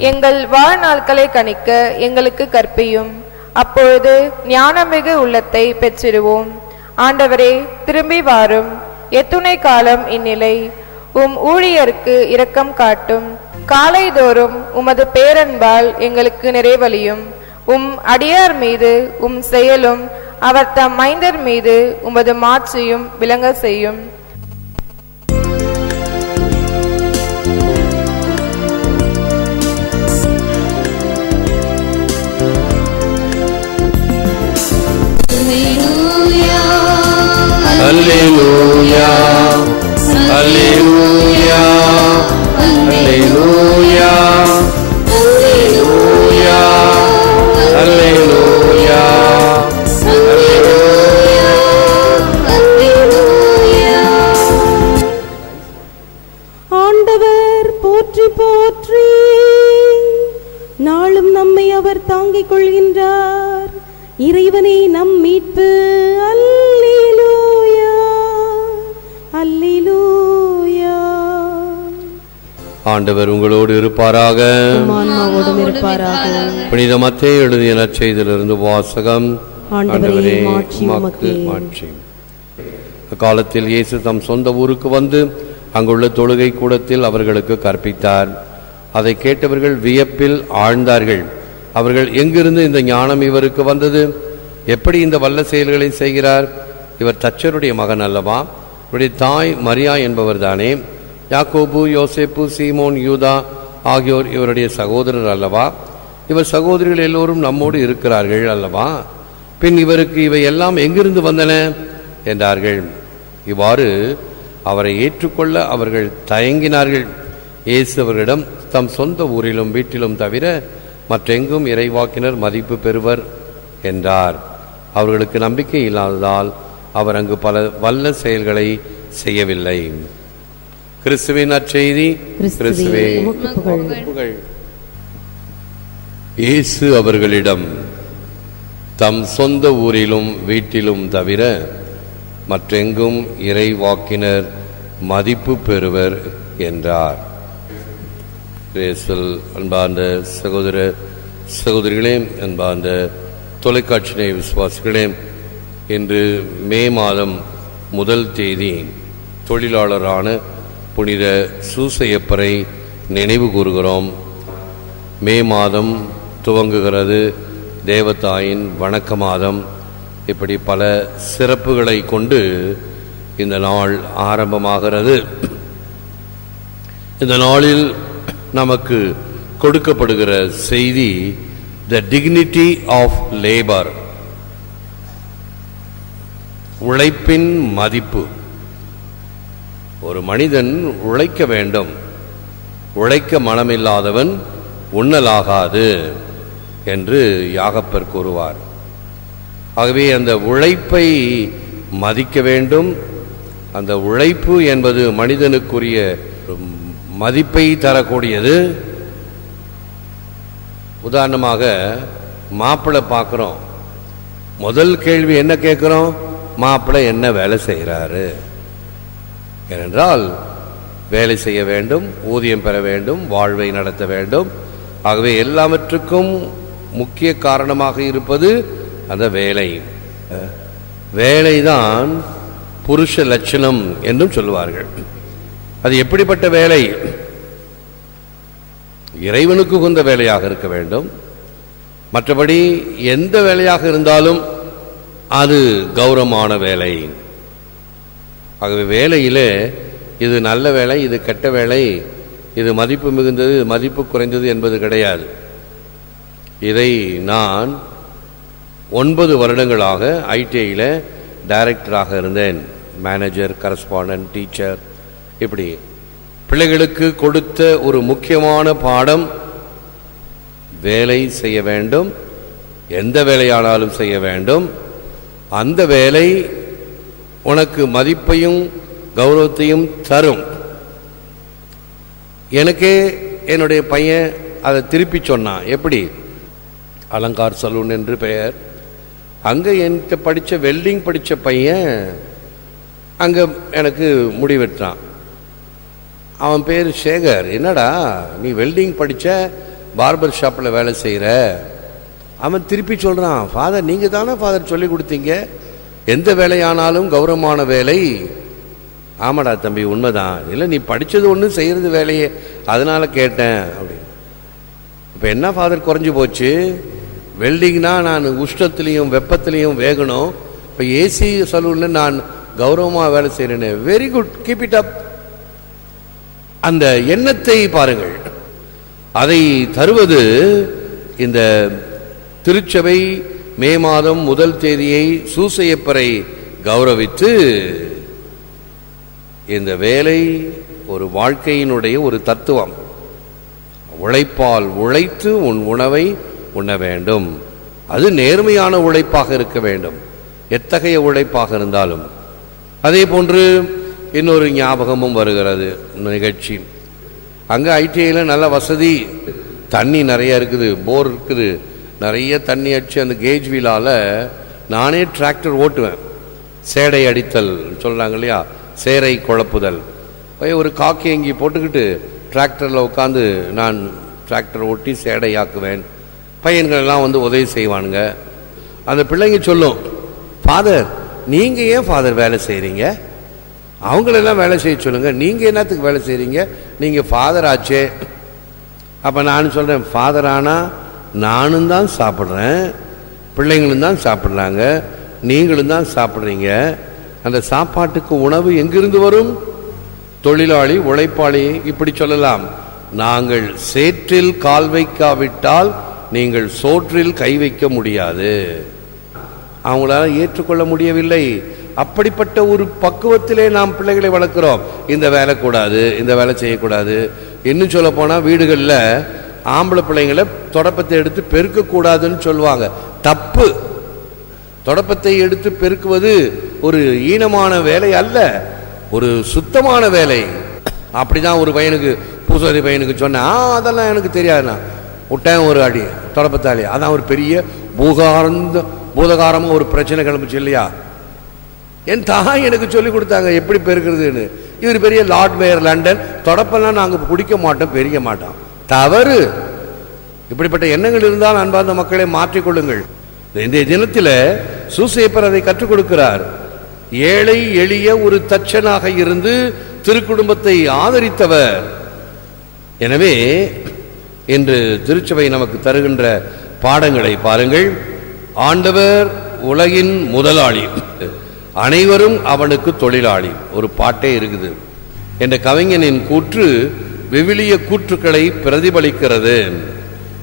எங்கள் வாழ்நாட்களை கணிக்க எங்களுக்கு கற்பியும். அப்பொழுது ஞானமிகு உள்ளத்தை பெற்றிடுவோம். ஆண்டவரே திரும்பி வாரும். எத்துணை காலம் இந்நிலை. உம் ஊழியருக்கு இரக்கம் காட்டும். காலைதோறும் உமது பேரன்பால் எங்களுக்கு நிறைவழியும் உம் அடியார் மீது உம் செயலும் அவர் தம் மைந்தர் மீது உமது மாட்சியும் விளங்க செய்யும். Hallelujah. ஆண்டவர் உங்களோடு இருப்பாராக. புனித மத்தேயு எழுதிய நற்செய்தியிலிருந்து வாசகம். ஆண்டவரே, இயேசு தம் சொந்த ஊருக்கு வந்து அங்குள்ள தொழுகை கூடத்தில் அவர்களுக்கு கற்பித்தார். அதை கேட்டவர்கள் வியப்பில் ஆழ்ந்தார்கள். அவர்கள் எங்கிருந்து இந்த ஞானம் இவருக்கு வந்தது? எப்படி இந்த வல்ல செயல்களை செய்கிறார்? இவர் தச்சருடைய மகன் அல்லவா? இவருடைய தாய் மரியா என்பவர்தானே? யாக்கோபு யோசேப்பு சீமோன் யூதா ஆகியோர் இவருடைய சகோதரர் அல்லவா? இவர் சகோதரிகள் எல்லோரும் நம்மோடு இருக்கிறார்கள் அல்லவா? பின் இவருக்கு இவை எல்லாம் எங்கிருந்து வந்தன? என்றார்கள். இவ்வாறு அவரை ஏற்றுக்கொள்ள அவர்கள் தயங்கினார்கள். இயேசு அவர்களிடம் தம் சொந்த ஊரிலும் வீட்டிலும் தவிர மற்றெங்கும் இறைவாக்கினர் மதிப்பு பெறுவர் என்றார். அவர்களுக்கு நம்பிக்கை இல்லாததால் அவர் அங்கு பல வல்ல செயல்களை செய்யவில்லை. கிறிஸ்துவின் நற்செய்தி கிறிஸ்துவே. புகழ். இயேசு அவர்களிடம் தம் சொந்த ஊரிலும் வீட்டிலும் தவிர மற்றெங்கும் இறைவாக்கினர் மதிப்பு பெறுவர் என்றார். ரேசல் அன்பார்ந்த சகோதர சகோதரிகளே அன்பார்ந்த தொலைக்காட்சி நேய விசுவாசிகளே இன்று மே மாதம் முதல் தேதி தொழிலாளரான புனித சூசையப்பரை நினைவு கூறுகிறோம். மே மாதம் துவங்குகிறது தேவதாயின் வணக்க மாதம். இப்படி பல சிறப்புகளை கொண்டு இந்த நாள் ஆரம்பமாகிறது. இந்த நாளில் நமக்கு கொடுக்கப்படுகிற செய்தி த டிக்னிட்டி ஆஃப் லேபர் உழைப்பின் மதிப்பு. ஒரு மனிதன் உழைக்க வேண்டும். உழைக்க மனமில்லாதவன் உண்ணலாகாது என்று யாகப்பர் கூறுவார். ஆகவே அந்த உழைப்பை மதிக்க வேண்டும். அந்த உழைப்பு என்பது மனிதனுக்குரிய மதிப்பை தரக்கூடியது. உதாரணமாக மாப்பிள்ளை பார்க்குறோம். முதல் கேள்வி என்ன கேட்குறோம்? மாப்பிள்ளை என்ன வேலை செய்கிறாரு? ஏனென்றால் வேலை செய்ய வேண்டும் ஊதியம் பெற வேண்டும் வாழ்வை நடத்த வேண்டும். ஆகவே எல்லாவற்றுக்கும் முக்கிய காரணமாக இருப்பது அந்த வேலை. வேலைதான் புருஷ லட்சணம் என்றும் சொல்லுவார்கள். அது எப்படிப்பட்ட வேலை? இறைவனுக்கு உகந்த வேலையாக இருக்க வேண்டும். மற்றபடி எந்த வேலையாக இருந்தாலும் அது கௌரவமான வேலை. ஆகவே வேலையில் இது நல்ல வேலை இது கெட்ட வேலை இது மதிப்பு மிகுந்தது இது மதிப்பு குறைந்தது என்பது கிடையாது. இதை நான் ஒன்பது வருடங்களாக ஐடிஐயில் டைரக்டராக இருந்தேன். மேனேஜர் கரஸ்பாண்டன்ட் டீச்சர் இப்படி. பிள்ளைகளுக்கு கொடுத்த ஒரு முக்கியமான பாடம் வேலை செய்ய வேண்டும் எந்த வேலையானாலும் செய்ய வேண்டும். அந்த வேலை உனக்கு மதிப்பையும் கௌரவத்தையும் தரும். எனக்கே என்னுடைய பையன் அதை திருப்பி சொன்னான். எப்படி? அலங்கார் சலூன் என்று பெயர். அங்கே என்கிட்ட படித்த வெல்டிங் படித்த பையன் அங்கே எனக்கு முடிவெட்டான் அவன் பேர் சேகர். என்னடா நீ வெல்டிங் படித்த பார்பர் ஷாப்பில் வேலை செய்கிற அவன் திருப்பி சொல்கிறான் ஃபாதர் நீங்கள் தானே ஃபாதர் சொல்லி கொடுத்தீங்க? எந்த வேலையானாலும் கௌரவமான வேலை. ஆமாடா தம்பி உண்மைதான். இல்லை நீ படித்தது ஒன்று செய்கிறது வேலையே. அதனால கேட்டேன் அப்படின்னு. இப்போ என்ன ஃபாதர் குறைஞ்சி போச்சு? வெல்டிங்னா நான் உஷ்ணத்துலேயும் வெப்பத்துலேயும் வேகணும். இப்போ ஏசி சலூனில் நான் கௌரவமாக வேலை செய்கிறேன்னு very good keep it up அந்த எண்ணத்தை பாருங்கள். அதை தருவது இந்த திருச்சபை மே மாதம் முதல் தேதியை சூசையப்பரை கௌரவித்து இந்த வேலை ஒரு வாழ்க்கையினுடைய ஒரு தத்துவம். உழைப்பால் உழைத்து உன் உணவை உண்ண வேண்டும். அது நேர்மையான உழைப்பாக இருக்க வேண்டும். எத்தகைய உழைப்பாக இருந்தாலும். அதே போன்று இன்னொரு ஞாபகமும் வருகிறது நிகழ்ச்சி. அங்கே ஐடிஐயில் நல்ல வசதி தண்ணி நிறைய இருக்குது போர் இருக்குது. நிறைய தண்ணி அடிச்சு அந்த கேஜ் வீலால் நானே டிராக்டர் ஓட்டுவேன். சேடை அடித்தல் சொல்கிறாங்க இல்லையா? சேரை குழப்புதல். ஒரு காக்கி எங்கி போட்டுக்கிட்டு டிராக்டரில் உட்காந்து நான் டிராக்டர் ஓட்டி சேடையாக்குவேன். பையன்களெல்லாம் வந்து உதவி செய்வானுங்க. அந்த பிள்ளைங்க சொல்லும் ஃபாதர் நீங்கள் ஏன் ஃபாதர் வேலை செய்கிறீங்க அவங்களெல்லாம் வேலை செய்ய சொல்லுங்கள் நீங்கள் என்னத்துக்கு வேலை செய்கிறீங்க நீங்கள் ஃபாதர் ஆச்சே. அப்போ நான் சொல்கிறேன் ஃபாதர் ஆனால் நானும் தான் சாப்பிட்றேன் பிள்ளைங்களும் தான் சாப்பிட்றாங்க நீங்களும் தான் சாப்பிட்றீங்க. அந்த சாப்பாட்டுக்கு உணவு எங்கிருந்து வரும்? தொழிலாளி உழைப்பாளி இப்படி சொல்லலாம். நாங்கள் சேற்றில் கால் வைக்காவிட்டால் நீங்கள் சோற்றில் கை வைக்க முடியாது. அவங்களால ஏற்றுக்கொள்ள முடியவில்லை. அப்படிப்பட்ட ஒரு பக்குவத்திலே நாம் பிள்ளைகளை வளர்க்கிறோம். இந்த வேலை கூடாது இந்த வேலை செய்யக்கூடாது. இன்னும் சொல்ல போனால் வீடுகளில் ஆம்பளை பிள்ளைங்களை தொடப்பத்தை எடுத்து பெருக்கக்கூடாதுன்னு சொல்லுவாங்க. தப்பு. தொடப்பத்தை எடுத்து பெருக்குவது ஒரு ஈனமான வேலை அல்ல. ஒரு சுத்தமான வேலை. அப்படிதான் ஒரு பையனுக்கு பூசாரி பையனுக்கு சொன்னேன். அதெல்லாம் எனக்கு தெரியாதுண்ணா. விட்டேன் ஒரு அடி தொடப்பத்தாளி அதான் ஒரு பெரிய பூகார்ந்த பூதகாரமாக ஒரு பிரச்சனை கிளம்பிச்சு இல்லையா? என் தாய் எனக்கு சொல்லி கொடுத்தாங்க எப்படி பெருக்கிறதுன்னு. இவர் பெரிய லார்ட் மேயர் லண்டன். தொடப்பெல்லாம் நாங்கள் குடிக்க மாட்டோம் பெருக மாட்டோம். தவறு. இப்படிப்பட்ட எண்ணங்கள் இருந்தால் அன்பார்ந்த மக்களை மாற்றிக்கொள்ளுங்கள் இந்த தினத்தில் சூசேப்பர் அதை கற்றுக் கொடுக்கிறார். ஏழை எளிய ஒரு தச்சனாக இருந்து திருக்குடும்பத்தை ஆதரித்தவர். எனவே இன்று திருச்சபை நமக்கு தருகின்ற பாடங்களை பாருங்கள். ஆண்டவர் உலகின் முதலாளி. அனைவரும் அவனுக்கு தொழிலாளி. ஒரு பாட்டே இருக்குது. என்ற கவிஞனின் கூற்று விவிலிய கூற்றுக்களை பிரதிபலிக்கிறது.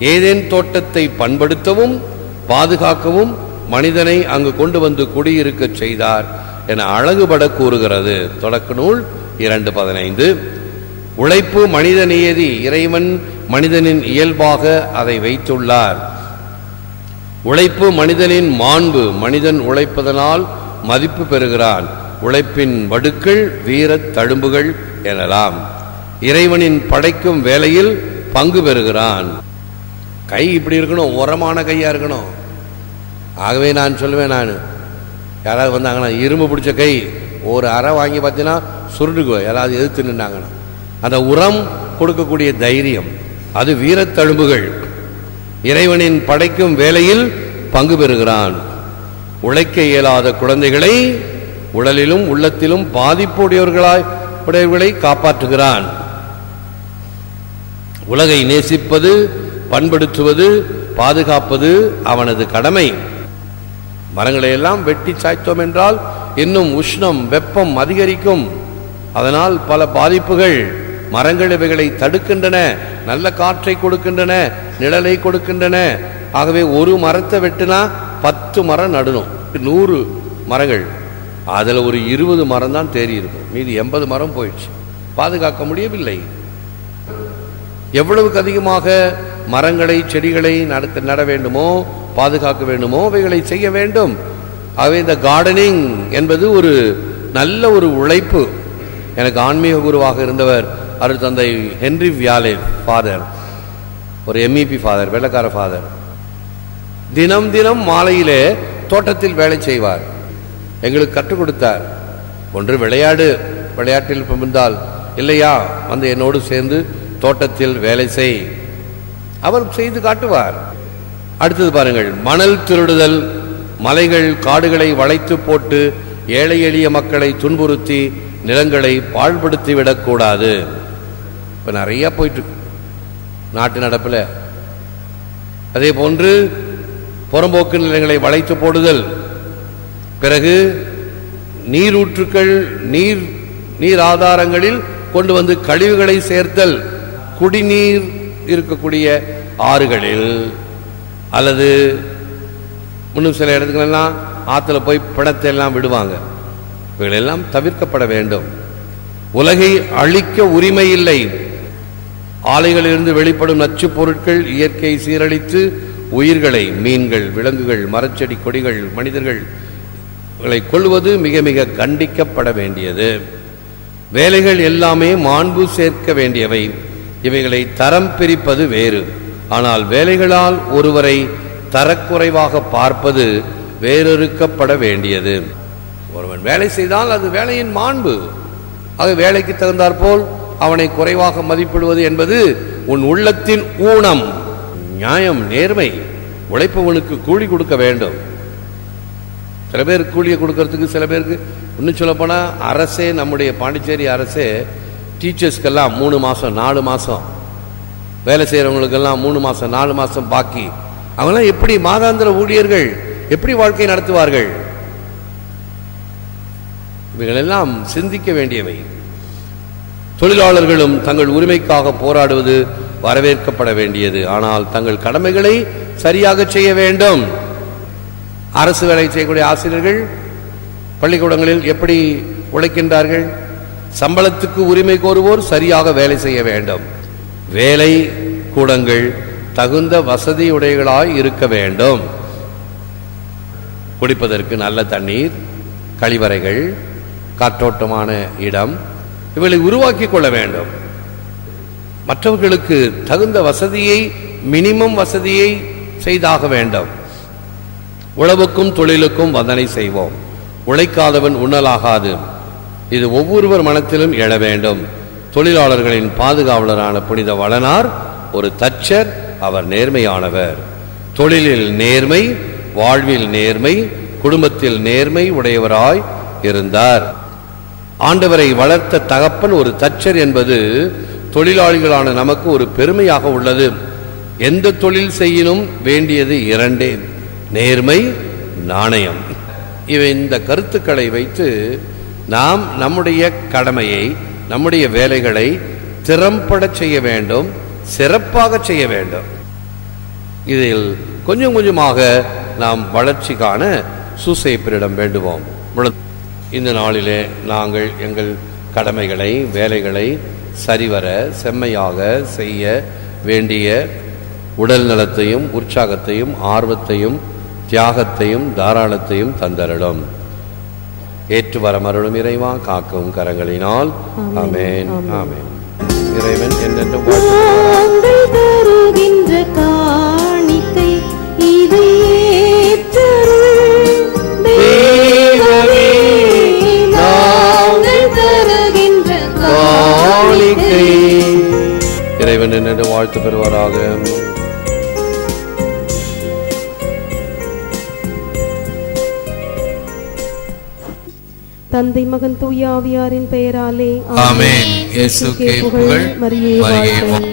ஏதேன் தோட்டத்தை பண்படுத்தவும் பாதுகாக்கவும் மனிதனை அங்கு கொண்டு வந்து குடியிருக்கச் செய்தார் என அழகுபட கூறுகிறது. தொடக்க நூல் இரண்டு பதினைந்து. உழைப்பு மனித நியதி இறைவன் மனிதனின் இயல்பாக அதை வைத்துள்ளார். உழைப்பு மனிதனின் மாண்பு மனிதன் உழைப்பதனால் மதிப்பு பெறுகிறான். உழைப்பின் வடுக்கள் வீரத் தழும்புகள் எனலாம். இறைவனின் படைக்கும் வேலையில் பங்கு பெறுகிறான். கை இப்படி இருக்கணும் உரமான கையா இருக்கணும். ஆகவே நான் சொல்லுவேன் நான். யாராவது வந்தாங்கன்னா இரும்பு பிடிச்ச கை ஒரு அறை வாங்கி பார்த்தீங்கன்னா சுருண்டுக்குவோம் யாராவது எதிர்த்து நின்னாங்கன்னா. அந்த உரம் கொடுக்கக்கூடிய தைரியம் அது வீரத்தழும்புகள். இறைவனின் படைக்கும் வேலையில் பங்கு பெறுகிறான். உழைக்க இயலாத குழந்தைகளை உடலிலும் உள்ளத்திலும் பாதிப்புடையவர்களாய் உடையவர்களை காப்பாற்றுகிறான். உலகை நேசிப்பது பண்படுத்துவது பாதுகாப்பது அவனது கடமை. மரங்களை எல்லாம் வெட்டி சாய்த்தோம் என்றால் இன்னும் உஷ்ணம் வெப்பம் அதிகரிக்கும். அதனால் பல பாதிப்புகள் மரங்கள் இவைகளை தடுக்கின்றன நல்ல காற்றை கொடுக்கின்றன நிழலை கொடுக்கின்றன. ஆகவே ஒரு மரத்தை வெட்டினா பத்து மரம் நடணும் நூறு மரங்கள். அதில் ஒரு இருபது மரம் தான் தேறி இருக்கும். மீதி எண்பது மரம் போயிடுச்சு. பாதுகாக்க முடியவில்லை. எவ்வளவுக்கு அதிகமாக மரங்களை செடிகளை நடத்த நட வேண்டுமோ பாதுகாக்க வேண்டுமோ அவைகளை செய்ய வேண்டும். ஆகவே இந்த கார்டனிங் என்பது ஒரு நல்ல ஒரு உழைப்பு. எனக்கு ஆன்மீக குருவாக இருந்தவர் அருள் தந்தை ஹென்ரி வியாலே ஃபாதர் ஒரு எம்இபி ஃபாதர் வெள்ளக்கார ஃபாதர் தினம் தினம் மாலையிலே தோட்டத்தில் வேலை செய்வார். எங்களுக்கு கற்றுக் கொடுத்தார். ஒன்று விளையாடு விளையாட்டில் புகுந்தால் இல்லையா? வந்து என்னோடு சேர்ந்து தோட்டத்தில் வேலை செய். அவர் செய்து காட்டுவார். அடுத்தது பாருங்கள் மணல் திருடுதல் மலைகள் காடுகளை வளைத்து போட்டு ஏழை எளிய மக்களை துன்புறுத்தி நிலங்களை பாழ்படுத்தி விடக்கூடாது. இப்போ நிறைய போயிட்டு நாட்டு நடப்பில். அதே போன்று புறம்போக்கு நிலங்களை வளைத்து போடுதல். பிறகு நீரூற்றுக்கள் நீர் நீர் ஆதாரங்களில் கொண்டு வந்து கழிவுகளை சேர்த்தல். குடிநீர் இருக்கக்கூடிய ஆறுகளில் அல்லது இன்னும் சில இடத்துலலாம் ஆற்றுல போய் பிணத்தை எல்லாம் விடுவாங்க. இவைகளெல்லாம் தவிர்க்கப்பட வேண்டும். உலகை அழிக்க உரிமை இல்லை ஆலைகளிலிருந்து வெளிப்படும் நச்சுப் பொருட்கள் இயற்கை சீரழித்து உயிர்களை மீன்கள் விலங்குகள் மரச்செடி கொடிகள் மனிதர்கள் இவர்களை கொள்வது மிக மிக கண்டிக்கப்பட வேண்டியது. வேலைகள் எல்லாமே மாண்பு சேர்க்க வேண்டியவை. இவைகளை தரம் பிரிப்பது வேறு. ஆனால் வேலைகளால் ஒருவரை தரக்குறைவாக பார்ப்பது வேறொருக்கப்பட வேண்டியது. ஒருவன் வேலை செய்தால் அது வேலையின் மாண்பு. அது வேலைக்கு தகுந்தாற்போல் அவனை குறைவாக மதிப்பிடுவது என்பது உன் உள்ளத்தின் ஊனம் நியாயம் நேர்மை. உழைப்பவனுக்கு கூலி கொடுக்க வேண்டும். சில பேர் கூலியை கொடுக்கறதுக்கு சில பேருக்கு இன்னும் சொல்ல அரசே நம்முடைய பாண்டிச்சேரி அரசே டீச்சர்ஸ்க்கெல்லாம் மூணு மாசம் நாலு மாசம். வேலை செய்கிறவங்களுக்கெல்லாம் மூணு மாசம் நாலு மாசம் பாக்கி. அவங்களாம் எப்படி மாதாந்திர ஊழியர்கள் எப்படி வாழ்க்கை நடத்துவார்கள்? இவைகளெல்லாம் சிந்திக்க வேண்டியவை. தொழிலாளர்களும் தங்கள் உரிமைக்காக போராடுவது வரவேற்கப்பட வேண்டியது. ஆனால் தங்கள் கடமைகளை சரியாக செய்ய வேண்டும். அரசு வேலை செய்யக்கூடிய ஆசிரியர்கள் பள்ளிக்கூடங்களில் எப்படி உழைக்கின்றார்கள்? சம்பளத்துக்கு உரிமை கோருவோர் சரியாக வேலை செய்ய வேண்டும். வேலை கூடங்கள் தகுந்த வசதியுடையவர்களாய் இருக்க வேண்டும். குடிப்பதற்கு நல்ல தண்ணீர் கழிவறைகள் காற்றோட்டமான இடம் இவளை உருவாக்கி கொள்ள வேண்டும். மற்றவர்களுக்கு தகுந்த வசதியை மினிமம் வசதியை செய்தாக வேண்டும். உழவுக்கும் தொழிலுக்கும் வந்தனை செய்வோம். உழைக்காதவன் உண்ணலாகாது. இது ஒவ்வொருவர் மனத்திலும் எழ வேண்டும். தொழிலாளர்களின் பாதுகாவலரான புனித வளனார் ஒரு தச்சர் அவர் நேர்மையானவர். தொழிலில் நேர்மை வாழ்வில் நேர்மை குடும்பத்தில் நேர்மை உடையவராய் இருந்தார். ஆண்டவரை வளர்த்த தகப்பன் ஒரு தச்சர் என்பது தொழிலாளிகளான நமக்கு ஒரு பெருமையாக உள்ளது. எந்த தொழில் செய்யினும் வேண்டியது இரண்டே நேர்மை நாணயம். இவை இந்த கருத்துக்களை வைத்து நாம் நம்முடைய கடமையை நம்முடைய வேலைகளை திறம்பட செய்ய வேண்டும் சிறப்பாக செய்ய வேண்டும். இதில் கொஞ்சம் கொஞ்சமாக நாம் வளர்ச்சி காண சூசைப்பரிடம் வேண்டுவோம். இந்த நாளிலே நாங்கள் எங்கள் கடமைகளை வேலைகளை சரிவர செம்மையாக செய்ய வேண்டிய உடல் நலத்தையும் உற்சாகத்தையும் ஆர்வத்தையும் தியாகத்தையும் தாராளத்தையும் தந்தருளும். ஏற்று வரமருளும் இறைவா காக்கும் கரங்களினால். ஆமென் ஆமென் இறைவன் வாழ்த்து மகன் தூய ஆவியாரின் பெயராலே ஆமென் இயேசுக்கே புகழ் மரியே மரியே வாழ்க